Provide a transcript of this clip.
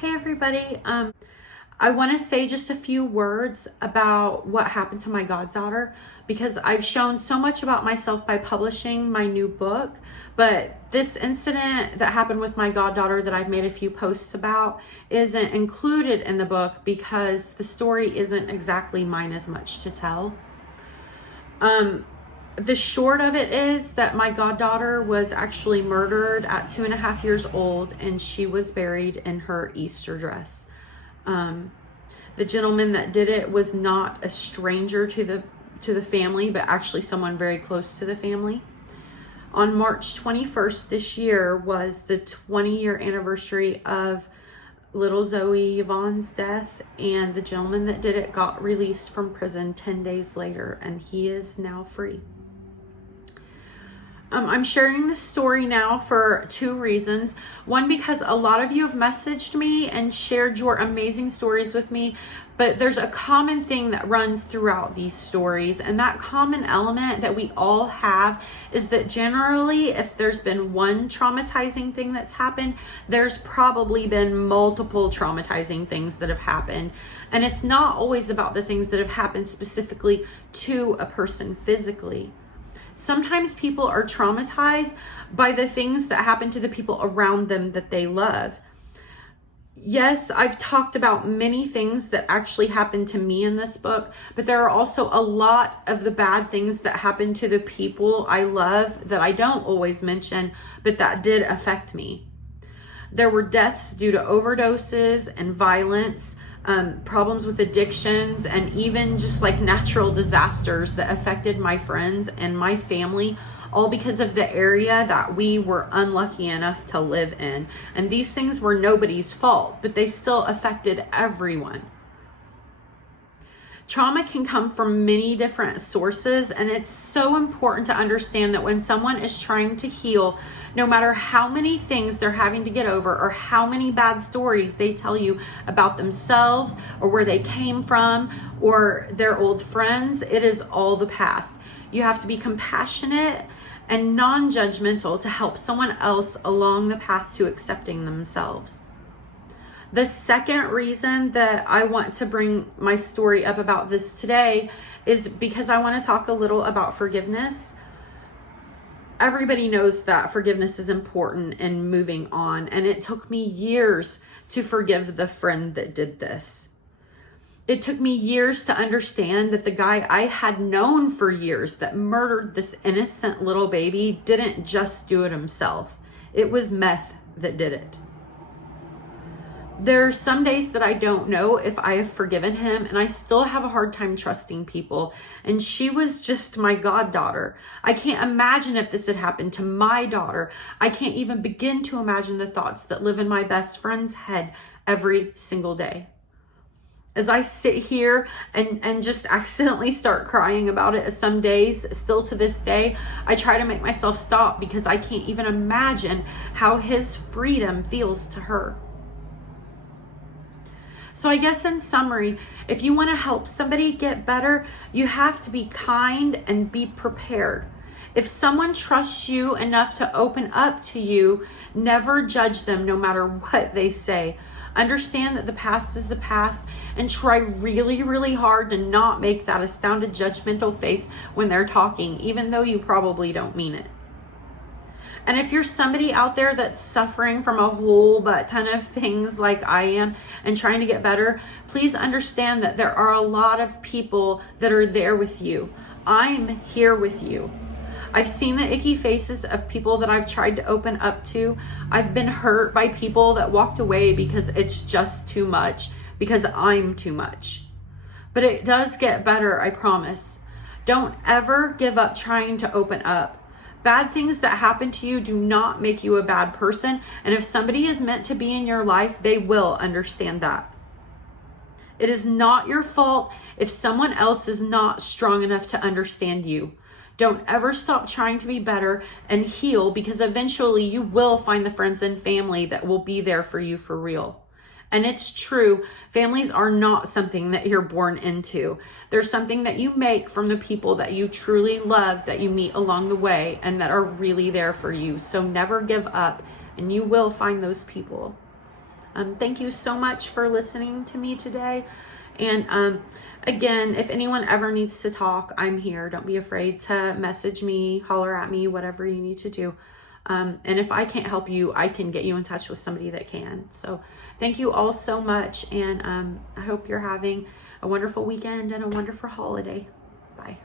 Hey everybody, I want to say just a few words about what happened to my goddaughter because I've shown so much about myself by publishing my new book, but this incident that happened with my goddaughter that I've made a few posts about isn't included in the book because the story isn't exactly mine as much to tell. The short of it is that my goddaughter was actually murdered at 2.5 years old, and she was buried in her Easter dress. The gentleman that did it was not a stranger to the family, but actually someone very close to the family. On March 21st this year was the 20-year anniversary of little Zoe Yvonne's death, and the gentleman that did it got released from prison 10 days later, and he is now free. I'm sharing this story now for two reasons. One, because a lot of you have messaged me and shared your amazing stories with me, but there's a common thing that runs throughout these stories, and that common element that we all have is that generally, if there's been one traumatizing thing that's happened, there's probably been multiple traumatizing things that have happened. And it's not always about the things that have happened specifically to a person physically. Sometimes people are traumatized by the things that happen to the people around them that they love. Yes, I've talked about many things that actually happened to me in this book, but there are also a lot of the bad things that happen to the people I love that I don't always mention, but that did affect me. There were deaths due to overdoses and violence, problems with addictions, and even just like natural disasters that affected my friends and my family, all because of the area that we were unlucky enough to live in. And these things were nobody's fault, but they still affected everyone. Trauma can come from many different sources, and it's so important to understand that when someone is trying to heal, no matter how many things they're having to get over or how many bad stories they tell you about themselves or where they came from or their old friends, it is all the past. You have to be compassionate and non-judgmental to help someone else along the path to accepting themselves. The second reason that I want to bring my story up about this today is because I want to talk a little about forgiveness. Everybody knows that forgiveness is important in moving on, and it took me years to forgive the friend that did this. It took me years to understand that the guy I had known for years that murdered this innocent little baby didn't just do it himself. It was meth that did it. There are some days that I don't know if I have forgiven him, and I still have a hard time trusting people. And she was just my goddaughter. I can't imagine if this had happened to my daughter. I can't even begin to imagine the thoughts that live in my best friend's head every single day. As I sit here and just accidentally start crying about it, some days, still to this day, I try to make myself stop because I can't even imagine how his freedom feels to her. So I guess in summary, if you want to help somebody get better, you have to be kind and be prepared. If someone trusts you enough to open up to you, never judge them no matter what they say. Understand that the past is the past, and try really, really hard to not make that astounded judgmental face when they're talking, even though you probably don't mean it. And if you're somebody out there that's suffering from a whole ton of things like I am and trying to get better, please understand that there are a lot of people that are there with you. I'm here with you. I've seen the icky faces of people that I've tried to open up to. I've been hurt by people that walked away because it's just too much, because I'm too much. But it does get better, I promise. Don't ever give up trying to open up. Bad things that happen to you do not make you a bad person. And if somebody is meant to be in your life, they will understand that. It is not your fault if someone else is not strong enough to understand you. Don't ever stop trying to be better and heal, because eventually you will find the friends and family that will be there for you for real. And it's true, families are not something that you're born into. They're something that you make from the people that you truly love, that you meet along the way, and that are really there for you. So never give up, and you will find those people. Thank you so much for listening to me today. And again, if anyone ever needs to talk, I'm here. Don't be afraid to message me, holler at me, whatever you need to do. And if I can't help you, I can get you in touch with somebody that can. So thank you all so much. And I hope you're having a wonderful weekend and a wonderful holiday. Bye.